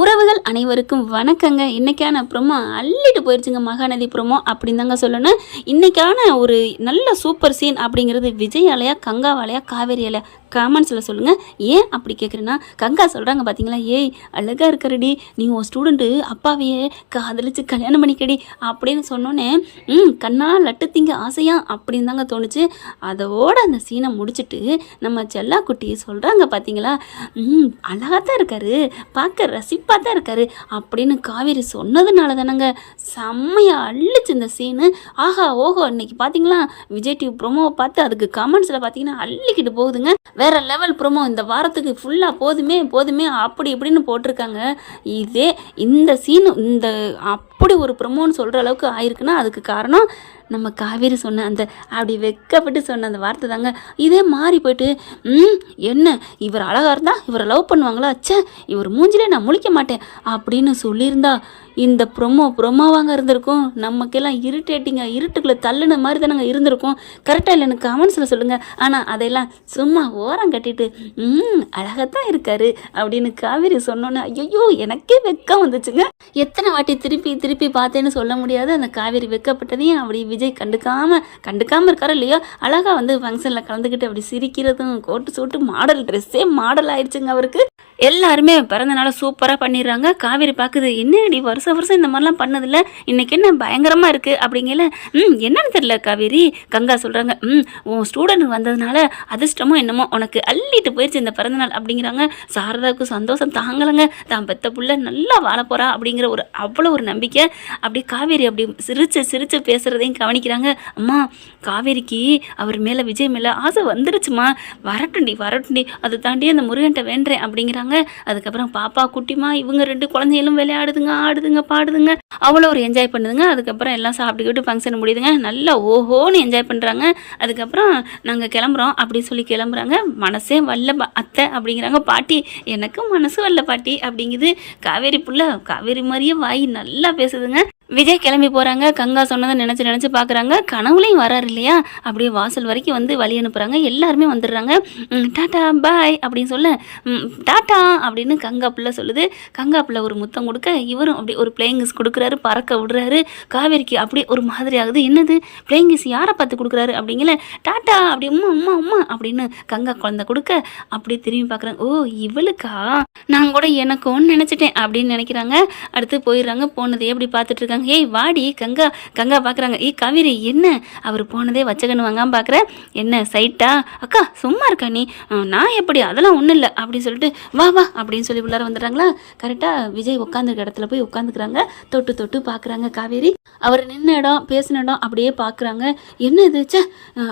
உறவுகள் அனைவருக்கும் வணக்கங்க. இன்றைக்கான ப்ரோமோ அள்ளிட்டு போயிடுச்சுங்க. மகாநதி ப்ரோமோ அப்படின்னு தாங்க சொல்லணும். இன்றைக்கான ஒரு நல்ல சூப்பர் சீன் அப்படிங்கிறது விஜய் ஆலையா கங்காவாலையா காவேரி ஆலையா கமெண்ட்ஸில் சொல்லுங்கள். ஏன் அப்படி கேட்குறேன்னா, கங்கா சொல்கிறாங்க பார்த்தீங்களா, ஏய் அழகாக இருக்கிறடி, நீ உன் ஸ்டூடெண்ட்டு அப்பாவையே காதலிச்சு கல்யாணம் பண்ணிக்கடி அப்படின்னு சொன்னோன்னே கண்ணா லட்டு திங்க ஆசையா அப்படின்னு தாங்க தோணுச்சு. அதோட அந்த சீனை முடிச்சுட்டு நம்ம செல்லா குட்டி சொல்கிறாங்க பார்த்தீங்களா, அழகாக தான் இருக்காரு, பார்க்க ரசிப்பாக தான் இருக்காரு அப்படின்னு காவேரி சொன்னதுனால தானங்க செம்மையாக அள்ளிச்சு இந்த சீனு. ஆஹா ஓஹோ, இன்னைக்கு பார்த்தீங்களா விஜய் டிவி ப்ரோமோவை பார்த்து அதுக்கு கமெண்ட்ஸில் பார்த்தீங்கன்னா அள்ளிக்கிட்டு போகுதுங்க. வேற லெவல் ப்ரோமோ இந்த வாரத்துக்கு ஃபுல்லாக போதுமே போதுமே அப்படி இப்படின்னு போட்டிருக்காங்க. இதே இந்த சீனு இந்த அப்படி ஒரு ப்ரோமோன்னு சொல்கிற அளவுக்கு ஆயிருக்குன்னா அதுக்கு காரணம் நம்ம காவேரி சொன்ன அந்த அப்படி வெக்கப்பட்டு சொன்ன அந்த வார்த்தை தாங்க. இதே மாறி போயிட்டு என்ன இவர் அழகாக இருந்தால் இவரை லவ் பண்ணுவாங்களா, அச்சா இவர் மூஞ்சிலே நான் முழிக்க மாட்டேன் அப்படின்னு சொல்லியிருந்தா இந்த ப்ரொமோவாங்க இருந்திருக்கும். நமக்கெல்லாம் இருட்டுக்குள்ளே தள்ளுன மாதிரி தானங்க இருந்திருக்கும். கரெக்டாக இல்லை எனக்கு கமெண்ட்ஸில் சொல்லுங்கள். ஆனால் அதையெல்லாம் சும்மா ஓரம் கட்டிட்டு அழகாத்தான் இருக்காரு அப்படின்னு காவேரி சொன்னோன்னே ஐயோ எனக்கே வெக்கம் வந்துச்சுங்க. எத்தனை வாட்டி திருப்பி பார்த்தேன்னு சொல்ல முடியாது. அந்த காவேரி வெக்கப்பட்டதையும் அப்படி விஜய் கண்டுக்காமல் இருக்காரோ இல்லையோ அழகாக வந்து ஃபங்க்ஷனில் கலந்துக்கிட்டு அப்படி சிரிக்கிறதும் கோட்டு சூட்டு மாடல் ட்ரெஸ்ஸே மாடல் ஆயிடுச்சுங்க அவருக்கு. எல்லாருமே பிறந்தநாள சூப்பராக பண்ணிடுறாங்க. காவேரி பார்க்குது, என்னடி வருஷம் இந்த மாதிரிலாம் பண்ணதில்ல, இன்னைக்கு என்ன பயங்கரமாக இருக்குது அப்படிங்கல. என்னன்னு தெரியல காவேரி. கங்கா சொல்கிறாங்க, உன் ஸ்டூடெண்ட் வந்ததுனால அதிர்ஷ்டமோ என்னமோ உனக்கு அள்ளிட்டு போயிடுச்சு இந்த பிறந்தநாள் அப்படிங்கிறாங்க. சாரதாவுக்கு சந்தோஷம் தாங்கலைங்க. தான் பெத்த புள்ள நல்லா வாழ போகிறா அப்படிங்கிற அவ்வளோ ஒரு நம்பிக்கை. அப்படி காவேரி அப்படி சிரிச்சு பேசுகிறதையும் கவனிக்கிறாங்க. அம்மா காவேரிக்கு அவர் மேலே விஜய் மேலே ஆசை வந்துருச்சுமா, வரட்டுண்டி அதை தாண்டி அந்த முருகன்ட்ட வேண்டேன் அப்படிங்கிறாங்க. அதுக்கப்புறம் பாப்பா குட்டிமா இவங்க 2 குழந்தைகளும் விளையாடுதுங்க, ஆடுதுங்க, பாடுதுங்க, அவ்வளோ ஒரு என்ஜாய் பண்ணுதுங்க. அதுக்கப்புறம் எல்லாம் சாப்பிட்டுக்கிட்டு ஃபங்க்ஷன் முடியுதுங்க. நல்லா ஓஹோன்னு என்ஜாய் பண்ணுறாங்க. அதுக்கப்புறம் நாங்கள் கிளம்புறோம் அப்படின்னு சொல்லி கிளம்புறாங்க. மனசே வரல அத்தை அப்படிங்கிறாங்க. பாட்டி எனக்கும் மனசு வரல பாட்டி அப்படிங்குது. காவேரி புள்ள காவேரி மாதிரியே வாய் நல்லா பேசுதுங்க. விஜய் கிளம்பி போகிறாங்க. கங்கா சொன்னதை நினச்சி பார்க்குறாங்க. கனவுலையும் வராரு இல்லையா, அப்படியே வாசல் வரைக்கும் வந்து வழி அனுப்புகிறாங்க. எல்லாருமே வந்துடுறாங்க. டாட்டா பாய் அப்படின்னு சொல்ல டாட்டா அப்படின்னு கங்கா பிள்ளை சொல்லுது. கங்கா பிள்ளை ஒரு முத்தம் கொடுக்க இவரும் அப்படி ஒரு பிளேயிங்கிஸ் கொடுக்குறாரு, பறக்க விடுறாரு. காவேரிக்கு அப்படியே ஒரு மாதிரி ஆகுது. என்னது பிளேயிங்கிஸ் யாரை பார்த்து கொடுக்குறாரு அப்படிங்கல. டாட்டா அப்படி உம்மா அப்படின்னு கங்கா குழந்தை கொடுக்க அப்படி திரும்பி பார்க்குறாங்க. ஓ இவளுக்கா, நான் கூட எனக்கு ஒன்று நினச்சிட்டேன் அப்படின்னு நினைக்கிறாங்க. அடுத்து போயிடுறாங்க. போனதே எப்படி பார்த்துட்டு இருக்காங்க. ஏய் வாடி கங்கா பார்க்குறாங்க. ஏய் காவேரி என்ன அவர் போனதே வச்சகன்னு வாங்காமல் பார்க்குற, என்ன சைட்டா அக்கா சும்மா இருக்கா நீ, நான் எப்படி அதெல்லாம் ஒன்றும் இல்லை அப்படின்னு சொல்லிட்டு வா அப்படின்னு சொல்லி உள்ளார வந்துடுறாங்களா. கரெக்டாக விஜய் உட்காந்துருக்க இடத்துல போய் உட்காந்துக்கிறாங்க. தொட்டு பார்க்குறாங்க காவேரி. அவர் நின்ன இடம் பேசின இடம் அப்படியே பார்க்குறாங்க. என்ன இது சே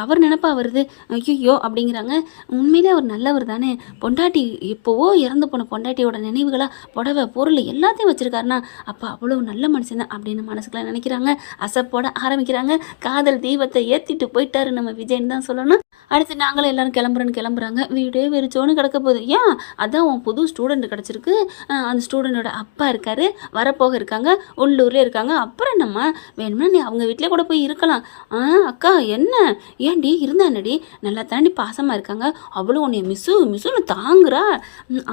அவர் நினப்பா வருது ஐயோ அப்படிங்கிறாங்க. உண்மையிலே அவர் நல்லவர் தானே, பொண்டாட்டி இப்போவோ இறந்து போன பொண்டாட்டியோட நினைவுகளாக புடவை பொருள் எல்லாத்தையும் வச்சுருக்காருன்னா அப்போ அவ்வளோ நல்ல மனுஷன் தான் அப்படின்னு மனசுக்குள்ள நினைக்கிறாங்க. அசப்போட ஆரம்பிக்கிறாங்க. காதல் தீபத்தை ஏற்றிட்டு போயிட்டாரு நம்ம விஜய்ன்னு தான் சொல்லணும். அடுத்து நாங்களும் எல்லாரும் கிளம்புறாங்க. வீடே வெறிச்சோன்னு கிடக்க போகுது. ஏன் அதான் உன் புது ஸ்டூடெண்ட் கிடச்சிருக்கு, அந்த ஸ்டூடெண்டோட அப்பா இருக்காரு, வரப்போக இருக்காங்க, உள்ளூர்லேயே இருக்காங்க. அப்புறம் நம்ம வேணும்னா நீ அவங்க வீட்டிலே கூட போய் இருக்கலாம். அக்கா என்ன ஏன்டி இருந்தானடி, நல்லா தாண்டி பாசமாக இருக்காங்க, அவ்வளோ உன்னை மிஸ்ஸுன்னு தாங்குறா.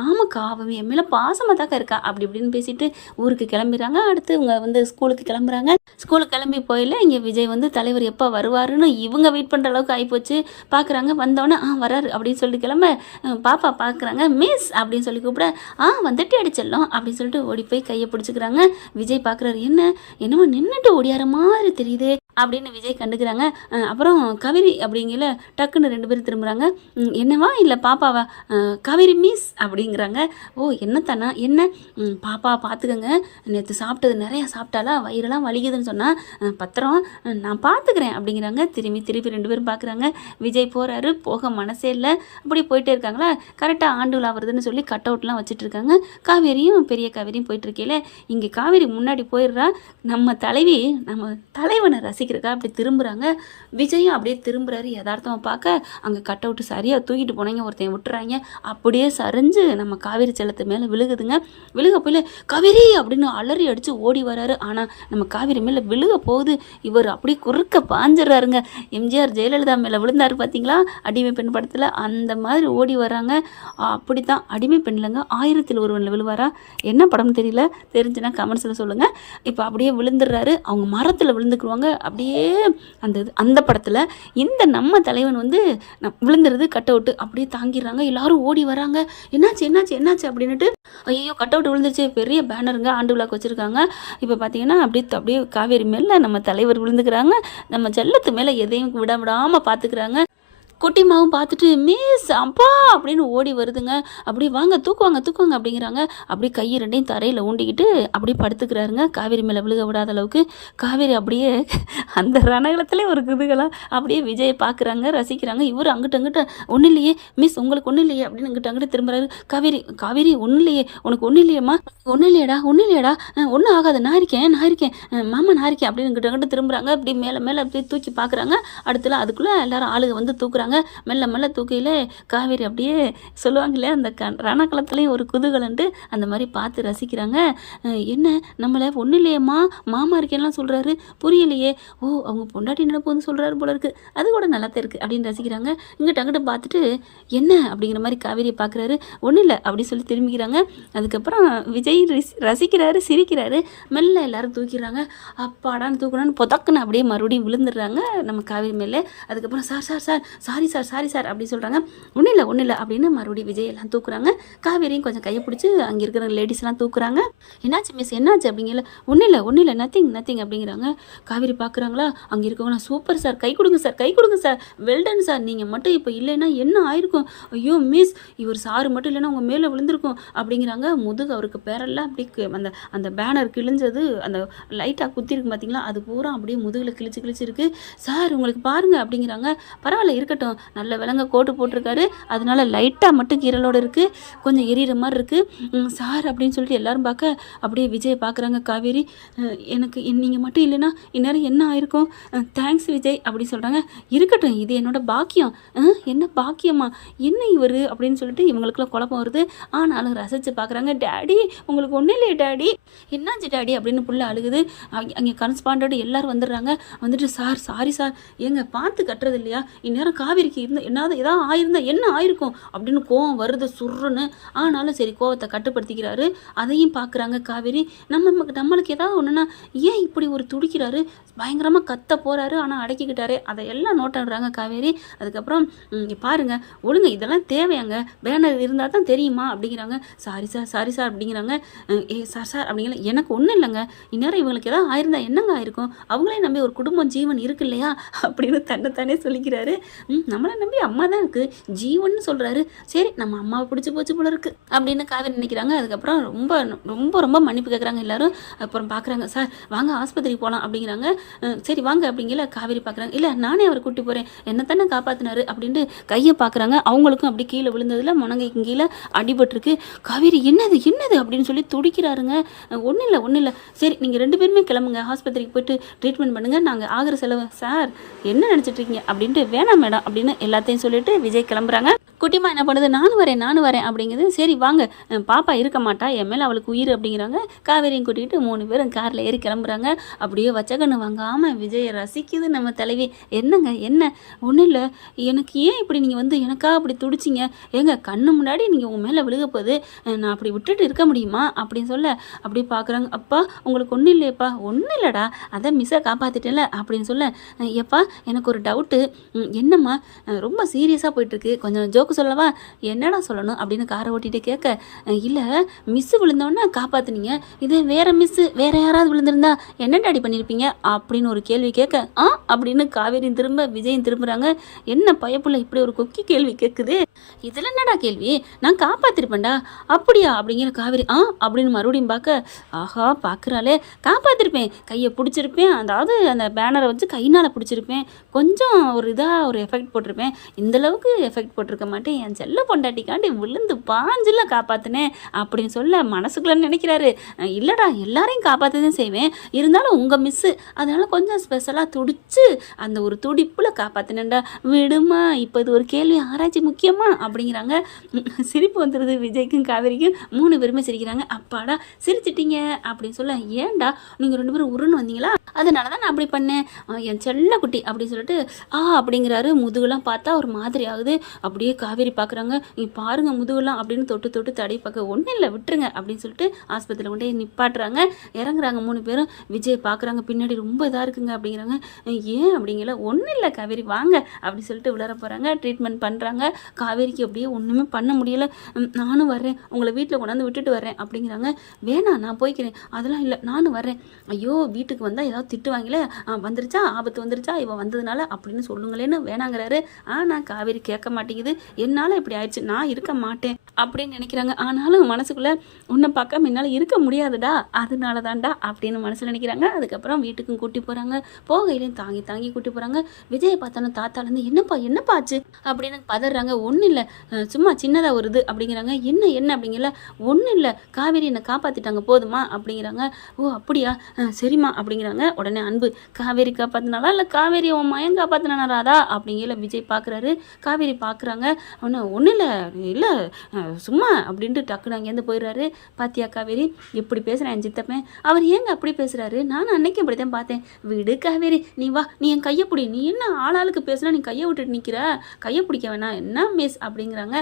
ஆமாக்கா அவன் என் மேலே பாசமாக தாக்கா இருக்கா அப்படி இப்படின்னு பேசிட்டு ஊருக்கு கிளம்பிடுறாங்க. அடுத்து இவங்க வந்து ஸ்கூலுக்கு கிளம்புறாங்க. ஸ்கூலுக்கு கிளம்பி போயில இங்கே விஜய் வந்து தலைவர் எப்போ வருவாருன்னு இவங்க வெயிட் பண்ணுற அளவுக்கு ஆகிப்போச்சு. பார்க்குறாங்க. வந்தோடனே வராரு அப்படின்னு சொல்லிட்டு கிளம்ப பாப்பா பார்க்குறாங்க. மிஸ் அப்படின்னு சொல்லி கூப்பிட வந்துட்டு அடிச்சிடலாம் அப்படின்னு சொல்லிட்டு ஓடி போய் கையை பிடிச்சிக்கிறாங்க. விஜய் பார்க்குறாரு. என்னமோ நின்றுட்டு ஓடியார மாதிரி தெரியுது அப்படின்னு விஜய் கண்டுக்கிறாங்க. அப்புறம் காவேரி அப்படிங்கல டக்குன்னு 2 பேரும் திரும்புகிறாங்க. என்னவா இல்லை பாப்பாவா, காவேரி மிஸ் அப்படிங்கிறாங்க. ஓ என்னத்தானா என்ன பாப்பா பார்த்துக்கங்க, நேற்று சாப்பிட்டது நிறையா சாப்பிட்டாலா, வயிறெல்லாம் வலிக்குதுன்னு சொன்னால் பத்திரம் நான் பார்த்துக்கிறேன் அப்படிங்கிறாங்க. திருப்பி 2 பேரும் பார்க்குறாங்க. விஜய் போகிறாரு. போக மனசே இல்லை. அப்படி போயிட்டே இருக்காங்களா. கரெக்டாக ஆண்டு விழா வருதுன்னு சொல்லி கட் அவுட்லாம் வச்சுட்டு இருக்காங்க. காவேரியும் பெரிய காவேரியும் போயிட்டுருக்கையில இங்கே காவேரி முன்னாடி போயிடுறா. நம்ம தலைவனை ரசிக்க கேட்குறக்கா அப்படி திரும்புகிறாங்க. விஜயும் அப்படியே திரும்புறாரு. யதார்த்தமாக பார்க்க அங்கே கட் அவுட்டு சரியாக தூக்கிட்டு போனீங்க ஒருத்தன் விட்டுறாங்க. அப்படியே சரிஞ்சு நம்ம காவேரி செல்லத்து மேலே விழுகுதுங்க. விழுக போயில காவேரி அப்படின்னு அலறி அடித்து ஓடி வராரு. ஆனால் நம்ம காவேரி மேலே விழுக போகுது. இவர் அப்படியே குறுக்க பாஞ்சிடுறாருங்க. எம்ஜிஆர் ஜெயலலிதா மேலே விழுந்தாரு பார்த்தீங்களா அடிமை பெண் படத்தில், அந்த மாதிரி ஓடி வராங்க. அப்படி தான் அடிமை பெண்ணில்ங்க 1000ல் ஒருவனில் விழுவாரா என்ன படம்னு தெரியல, தெரிஞ்சுன்னா கமெண்ட்ஸில் சொல்லுங்கள். இப்போ அப்படியே விழுந்துடுறாரு. அவங்க மரத்தில் விழுந்துக்குருவாங்க. அப்படியே அந்த படத்தில் இந்த நம்ம தலைவன் வந்து விழுந்துருது கட் அவுட்டு. அப்படியே தாங்கிடுறாங்க. எல்லாரும் ஓடி வராங்க. என்னாச்சு என்னாச்சு என்னாச்சு அப்படின்னுட்டு ஐயோ கட் அவுட் விழுந்துருச்சு. பெரிய பேனருங்க ஆண்டு விழாக்கு வச்சுருக்காங்க. இப்போ பார்த்தீங்கன்னா அப்படியே காவேரி மேலே நம்ம தலைவர் விழுந்துக்கிறாங்க. நம்ம செல்லத்து மேலே எதையும் விடாமல் பார்த்துக்கிறாங்க. குட்டிமாவும் பார்த்துட்டு மிஸ் அப்பா அப்படின்னு ஓடி வருதுங்க. அப்படியே வாங்க தூக்குவாங்க அப்படிங்கிறாங்க. அப்படியே கை ரெண்டையும் தரையில் ஊண்டிக்கிட்டு அப்படியே படுத்துக்கிறாருங்க. காவேரி மேலே விழுக விடாத அளவுக்கு. காவேரி அப்படியே அந்த ரணகலத்திலே ஒரு குதுகலாம் அப்படியே விஜயை பார்க்குறாங்க, ரசிக்கிறாங்க. இவர் அங்கிட்ட ஒன்றும் இல்லையே மிஸ், உங்களுக்கு ஒன்றும் இல்லையே அப்படின்னு அங்கிட்ட திரும்புறாரு. காவேரி ஒன்றும் இல்லையே, உனக்கு ஒன்றும் இல்லையம்மா, ஒன்றும் இல்லையடா ஒன்றும் ஆகாது, நான் இருக்கேன் மாமா நான் இருக்கேன் அப்படின்னு அங்கிட்ட திரும்புகிறாங்க. அப்படி மேலே அப்படியே தூக்கி பார்க்குறாங்க. அடுத்துல அதுக்குள்ளே எல்லாரும் ஆளுங்க வந்து தூக்குறாங்க. மெல்ல தூக்கையில் காவேரி அப்படியே சொல்லுவாங்களே அந்த ரணக்களத்துலேயும் ஒரு குதூகலன்ட்டு அந்த மாதிரி பார்த்து ரசிக்கிறாங்க. என்ன நம்மளை ஒன்றும் இல்லையம்மா மாமா இருக்கேன்லாம் சொல்கிறாரு, புரியலையே, ஓ அவங்க பொண்டாட்டி நினைப்போன்னு சொல்கிறாரு போல இருக்குது, அது கூட நல்லாத்தான் இருக்குது அப்படின்னு ரசிக்கிறாங்க. அங்கிட்ட பார்த்துட்டு என்ன அப்படிங்கிற மாதிரி காவேரியை பார்க்குறாரு. ஒன்றும் இல்லை அப்படி சொல்லி திரும்பிக்கிறாங்க. அதுக்கப்புறம் விஜய் ரசிக்கிறாரு, சிரிக்கிறாரு. மெல்ல எல்லாரும் தூக்கிறாங்க. அப்பாடான்னு தூக்கணும்னு பொதக்குன்னு அப்படியே மறுபடியும் விழுந்துடுறாங்க நம்ம காவேரி மேலே. அதுக்கப்புறம் சார் சாரி சார் அப்படி சொல்கிறாங்க. ஒன்றும் இல்லை அப்படின்னு மறுபடியும் விஜய் எல்லாம் தூக்குறாங்க. காவேரியும் கொஞ்சம் கையை பிடிச்சி அங்கே இருக்கிற லேடிஸ்லாம் தூக்குறாங்க. என்னாச்சு மிஸ் என்னாச்சு அப்படிங்கல. ஒன்றும் இல்லை நத்திங் அப்படிங்கிறாங்க. காவேரி பார்க்குறாங்களா, அங்கே இருக்கவங்களா சூப்பர் சார், கை கொடுங்க சார், வெல்டன் சார், நீங்கள் மட்டும் இப்போ இல்லைன்னா என்ன ஆயிருக்கும், ஐயோ மிஸ் இவர் சாரு மட்டும் இல்லைன்னா உங்கள் மேலே விழுந்திருக்கும் அப்படிங்கிறாங்க. முதுகு அவருக்கு பேரெல்லாம் அப்படி அந்த பேனர் கிழிஞ்சது, அந்த லைட்டாக குத்திருக்கு பார்த்தீங்களா, அது பூரா அப்படியே முதுகில் கிழிச்சு இருக்கு. சார் உங்களுக்கு பாருங்க அப்படிங்கிறாங்க. பரவாயில்ல இருக்கட்டும், நல்ல விலங்க கோட்டு போட்டிருக்காரு, அதனால லைட்டாக மட்டும் கீரலோடு இருக்குது, கொஞ்சம் எரியிற மாதிரி இருக்குது சார் அப்படின்னு சொல்லிட்டு எல்லாரும் பார்க்க அப்படியே விஜய் பார்க்குறாங்க. காவேரி எனக்கு நீங்கள் மட்டும் இல்லைன்னா இந்நேரம் என்ன ஆயிருக்கும், தேங்க்ஸ் விஜய் அப்படி சொல்கிறாங்க. இருக்கட்டும் இது என்னோட பாக்கியம். என்ன பாக்கியமா, என்ன இவர் அப்படின்னு சொல்லிட்டு இவங்களுக்குலாம் குழப்பம் வருது. ஆனாலும் ரசித்து பார்க்குறாங்க. டேடி உங்களுக்கு ஒன்றும் இல்லையே டேடி, என்னாச்சு டேடி அப்படின்னு புள்ள அழுகுது. அங்கே கரஸ்பாண்டட் எல்லாரும் வந்துடுறாங்க. வந்துட்டு சாரி சார் ஏங்க பார்த்து கட்டுறது இல்லையா, இந்நேரம் காவேரிக்கு ஏதாவது ஆயிருந்தா என்ன ஆயிருக்கும் அப்படின்னு கோவம் வருது சுருன்னு. ஆனாலும் சரி கோவத்தை கட்டுப்படுத்திக்கிறாரு. அதையும் பார்க்குறாங்க காவேரி. நம்மளுக்கு ஏதாவது ஒன்றுனா ஏன் இப்படி ஒரு துடிக்கிறாரு, பயங்கரமாக கத்த போகிறாரு, ஆனால் அடக்கிக்கிட்டாரு. அதை எல்லாம் நோட்டாடுறாங்க காவேரி. அதுக்கப்புறம் பாருங்க ஒழுங்க இதெல்லாம் தேவையாங்க, பேனர் இருந்தால் தான் தெரியுமா அப்படிங்கிறாங்க. சாரி சார் அப்படிங்கிறாங்க. சார் அப்படிங்கிற எனக்கு ஒன்றும் இல்லைங்க, இந்நேரம் இவங்களுக்கு ஏதாவது ஆயிருந்தா என்னங்க ஆயிருக்கும், அவங்களே நம்பி ஒரு குடும்பம் ஜீவன் இருக்கு இல்லையா அப்படின்னு தன்னைத்தானே சொல்லிக்கிறாரு. நம்மளை நம்பி அம்மா தான் இருக்குது ஜீவன் சொல்கிறாரு. சரி நம்ம அம்மாவை பிடிச்சி போச்சு போல இருக்குது அப்படின்னு காவேரி நினைக்கிறாங்க. அதுக்கப்புறம் ரொம்ப ரொம்ப ரொம்ப மன்னிப்பு கேட்குறாங்க எல்லாரும். அப்புறம் பார்க்குறாங்க. சார் வாங்க ஆஸ்பத்திரிக்கு போகலாம் அப்படிங்கிறாங்க. சரி வாங்க அப்படிங்கிற காவேரி பார்க்குறாங்க. இல்லை நானே அவரை கூட்டி போகிறேன், என்ன தானே காப்பாற்றினாரு அப்படின்ட்டு கையை பார்க்குறாங்க. அவங்களுக்கும் அப்படி கீழே விழுந்ததில் முனங்கைக்கு கீழே அடிபட்டிருக்கு. காவேரி என்னது அப்படின்னு சொல்லி துடிக்கிறாருங்க. ஒன்றும் இல்லை சரி நீங்கள் 2 பேருமே கிளம்புங்க, ஆஸ்பத்திரிக்கு போய்ட்டு ட்ரீட்மெண்ட் பண்ணுங்கள், நாங்கள் ஆகிற செலவு. சார் என்ன நினச்சிட்டு இருக்கீங்க அப்படின்ட்டு வேணாம் மேடம் அப்படின்னு எல்லாத்தையும் சொல்லிட்டு விஜய் கிளம்புறாங்க. குட்டிமா என்ன பண்ணுது, நானும் வரேன் அப்படிங்குது. சரி வாங்க, பாப்பா இருக்க மாட்டா, என் மேலே அவளுக்கு உயிர் அப்படிங்கிறாங்க. காவேரியும் கூட்டிகிட்டு 3 பேரும் காரில் ஏறி கிளம்புறாங்க. அப்படியே வச்சக்கண்ணு வாங்காமல் விஜயை ரசிக்குது நம்ம தலைவி. என்னங்க என்ன, ஒன்றும் இல்லை, எனக்கு ஏன் இப்படி நீங்கள் வந்து எனக்காக அப்படி துடிச்சிங்க, ஏங்க கண்ணு முன்னாடி நீங்கள் உங்கள் மேலே விழுக போகுது, நான் அப்படி விட்டுட்டு இருக்க முடியுமா அப்படின்னு சொல்ல அப்படி பார்க்குறாங்க. அப்பா உங்களுக்கு ஒன்றும் இல்லையப்பா, ஒன்றும் இல்லைடா, அதான் மிஸ்ஸை காப்பாற்றிட்டேன்ல அப்படின்னு சொல்ல, எப்பா எனக்கு ஒரு டவுட்டு, என்னம்மா ரொம்ப சீரியஸாக போயிட்டுருக்கு, கொஞ்சம் ஜோக்கு சொல்லவா, என்னடா சொல்லணும் அப்படின்னு காரை ஓட்டிகிட்டு கேட்க, இல்லை மிஸ்ஸு விழுந்தோன்னே காப்பாற்றுனீங்க, இதே வேறு மிஸ்ஸு வேறு யாராவது விழுந்திருந்தா என்ன டாடி பண்ணியிருப்பீங்க அப்படின்னு ஒரு கேள்வி கேட்க, அப்படின்னு காவேரியும் திரும்ப விஜயும் திரும்புகிறாங்க. என்ன பயப்புள்ள இப்படி ஒரு கொக்கி கேள்வி கேட்குது, இதில் என்னடா கேள்வி, நான் காப்பாற்றிருப்பேன்டா அப்படியா அப்படிங்கிற காவேரி அப்படின்னு மறுபடியும் பார்க்க, ஆஹா பார்க்குறாளே, காப்பாற்றிருப்பேன், கையை பிடிச்சிருப்பேன், அதாவது அந்த பேனரை வச்சு கைனால் பிடிச்சிருப்பேன், கொஞ்சம் ஒரு எஃபெக்டாக எஃபெக்ட் போட்டிருப்பேன், இந்தளவுக்கு எஃபெக்ட் போட்டிருக்க மாட்டேன், என் செல்ல பொண்டாட்டிக்காண்டி விழுந்து பாஞ்சில் காப்பாற்றினேன் அப்படின்னு சொல்ல மனசுக்குள்ளே நினைக்கிறாரு. இல்லைடா எல்லாரையும் காப்பாற்ற தான் செய்வேன், இருந்தாலும் உங்கள் மிஸ்ஸு அதனால் கொஞ்சம் ஸ்பெஷலாக துடிச்சு அந்த ஒரு துடிப்பில் காப்பாற்றினேன்டா, விடுமா இப்போ இது ஒரு கேள்வி ஆராய்ச்சி முக்கியமா அப்படிங்கிறாங்க. சிரிப்பு வந்துடுது விஜய்க்கும் காவேரிக்கும். 3 பேருமே சிரிக்கிறாங்க. அப்பாடா சிரிச்சிட்டீங்க அப்படின்னு சொல்ல, ஏன்டா நீங்கள் 2 பேரும் உருன்னு வந்தீங்களா, அதனால தான் நான் அப்படி பண்ணேன், என் செல்ல குட்டி அப்படின்னு சொல்லிட்டு அப்படிங்கிறாரு. முதுகுலாம் பார்த்தா ஒரு மாதிரி ஆகுது. அப்படியே காவேரி பார்க்குறாங்க. நீ பாருங்கள் முதுகுலாம் அப்படின்னு தொட்டு தொட்டு தடை பார்க்க, ஒன்றும் இல்லை விட்டுருங்க அப்படின்னு சொல்லிட்டு ஆஸ்பத்திரியில் கொண்டே நிப்பாட்டுறாங்க. இறங்குறாங்க 3 பேரும். விஜய் பார்க்குறாங்க, பின்னாடி ரொம்ப இதாக இருக்குங்க அப்படிங்கிறாங்க. ஏன் அப்படிங்கல, ஒன்றும் இல்லை காவேரி வாங்க அப்படின்னு சொல்லிட்டு விளர போகிறாங்க. ட்ரீட்மெண்ட் பண்ணுறாங்க. காவேரிக்கு அப்படியே ஒன்றுமே பண்ண முடியல. நானும் வர்றேன், உங்களை வீட்டில் கொண்டாந்து விட்டுட்டு வரேன் அப்படிங்கிறாங்க. வேணாம் நான் போய்க்கிறேன், அதெல்லாம் இல்லை நானும் வர்றேன். ஐயோ வீட்டுக்கு வந்தால் ஏதாவது திட்டுவாங்களே, வந்துருச்சா ஆபத்து வந்துருச்சா இவன் வந்ததுனால அப்படின்னு சொல்லுங்களேன்னு வேணாங்கிறாரு. ஆனால் காவேரி கேட்க மாட்டேங்குது. என்னால் இப்படி ஆயிடுச்சு, நான் இருக்க மாட்டேன் அப்படின்னு நினைக்கிறாங்க. ஆனாலும் மனசுக்குள்ளே உன்னை பார்க்காம என்னால் இருக்க முடியாதுடா, அதனால தான்டா அப்படின்னு மனசில் நினைக்கிறாங்க. அதுக்கப்புறம் வீட்டுக்கும் கூட்டி போகிறாங்க. போகையிலையும் தாங்கி தாங்கி கூட்டி போகிறாங்க. விஜயை பார்த்தாலும் தாத்தாலேருந்து என்னப்பா ஆச்சு அப்படின்னு பதறாங்க. ஒன்றும் இல்லை சும்மா சின்னதாக வருது அப்படிங்கிறாங்க. என்ன அப்படிங்கல, ஒன்றும் இல்லை காவேரி என்னை காப்பாற்றிட்டாங்க போதுமா அப்படிங்கிறாங்க. ஓ அப்படியா சரிம்மா அப்படிங்கிறாங்க. உடனே அன்பு, காவேரி காப்பாற்றினாலா இல்லை காவேரி உன் மயன் காப்பாற்றினா ராதா அப்படிங்கல விஜய் பார்க்குறாரு. காவேரி பார்க்குறாங்க. ஒன்றும் இல்லை சும்மா அப்படின்ட்டு டக்குன்னு அங்கேருந்து போயிடுறாரு. பாத்தியா காவேரி எப்படி பேசுகிறேன் என் சித்தப்பேன், அவர் ஏங்க அப்படி பேசுகிறாரு, நான் அன்னைக்கு அப்படி தான் பார்த்தேன். விடு காவேரி நீ வா, நீ என் கையை பிடி, நீ என்ன ஆளாளுக்கு பேசுனா நீ கையை விட்டுட்டு நிற்கிற, கையை பிடிக்க வேணாம் என்ன மிஸ் அப்படிங்கிறாங்க.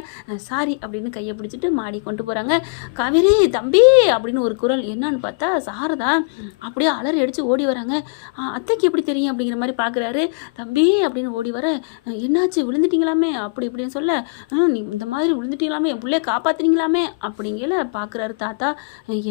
சாரி அப்படின்னு கையை பிடிச்சிட்டு மாடி கொண்டு போகிறாங்க. காவேரி தம்பி அப்படின்னு ஒரு குரல், என்னன்னு பார்த்தா சாரதா அப்படியே அலறி அடித்து ஓடி வராங்க. அத்தைக்கு எப்படி தெரியும் அப்படிங்கிற மாதிரி பார்க்குறாரு. தம்பி அப்படின்னு ஓடி வர, என்னாச்சு விழுந்துட்டீங்களாமே அப்படி இப்படின்னு சொல்ல, நீ இந்த மாதிரி விழுந்துட்டீங்களாமே என் பிள்ளைய காப்பாற்றுனீங்களாமே அப்படிங்கல பார்க்குறாரு தாத்தா.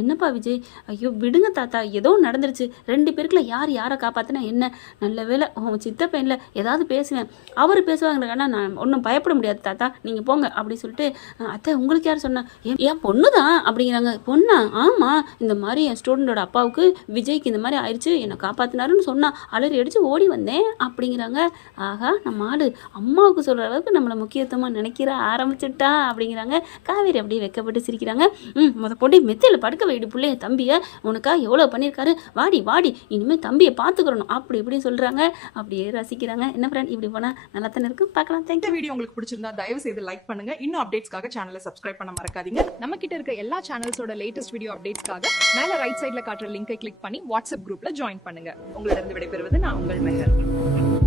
என்னப்பா விஜய், ஐயோ விடுங்க தாத்தா ஏதோ நடந்துருச்சு, 2 பேருக்குள்ள யாரை காப்பாற்றினா என்ன, நல்ல வேலை உன் சித்தப்பையனில் ஏதாவது பேசுவேன், அவர் பேசுவாங்கன்னா நான் ஒன்றும் பயப்பட முடியாது தாத்தா நீங்கள் போங்க அப்படின்னு சொல்லிட்டு, அத்தை உங்களுக்கு யார் சொன்னா, என் பொண்ணு தான் அப்படிங்கிறாங்க. பொண்ணா, ஆமாம் இந்த மாதிரி என் ஸ்டூடெண்டோட அப்பாவுக்கு விஜய்க்கு இந்த மாதிரி ஆயிடுச்சு, என்னை காப்பாற்றினாருன்னு சொன்னா அலறி அடித்து ஓடி வந்தேன் அப்படிங்கிறாங்க. ஆகா நம்ம ஆடு அம்மாவுக்கு சொல்கிற அளவுக்கு நம்மளை முக்கியத்துவமாக நினைக்கிற ஆரம்பிச்சுட்டா அப்படிங்கிறாங்க. காவேரி அப்படியே வெக்கப்பட்டு சிரிக்கிறாங்க. போட்டு மெத்தையில் படுக்க வைடு பிள்ளைய தம்பியை, உனக்கா எவ்வளோ பண்ணியிருக்காரு, வாடி இனிமேல் தம்பியை பார்த்துக்கிறணும் அப்படி இப்படின்னு சொல்கிறாங்க. அப்படியே ரசிக்கிறாங்க. என்ன ஃப்ரெண்ட் இப்படி போனால் நல்லா தானே இருக்கும், பார்க்கலாம். தேங்க்யூ. வீடியோ உங்களுக்கு பிடிச்சிருந்தா தயவு செய்து லைக் பண்ணுங்க. இன்னும் அப்டேட்ஸ்க்காக சேனலை சப்ஸ்கிரைப் பண்ண மறக்காதீங்க. நம்ம கிட்ட இருக்க எல்லா சேனல்ஸோட லேட்டஸ்ட் வீடியோ அப்டேட்ஸ்க்காக மேல ரைட் சைட்ல காட்டுற லிங்கை கிளிக் பண்ணி வாட்ஸ்அப் குரூப்ல ஜாயின் பண்ணுங்க. உங்களிடம் விடைபெறுவது நான் உங்கள் மெஹர்.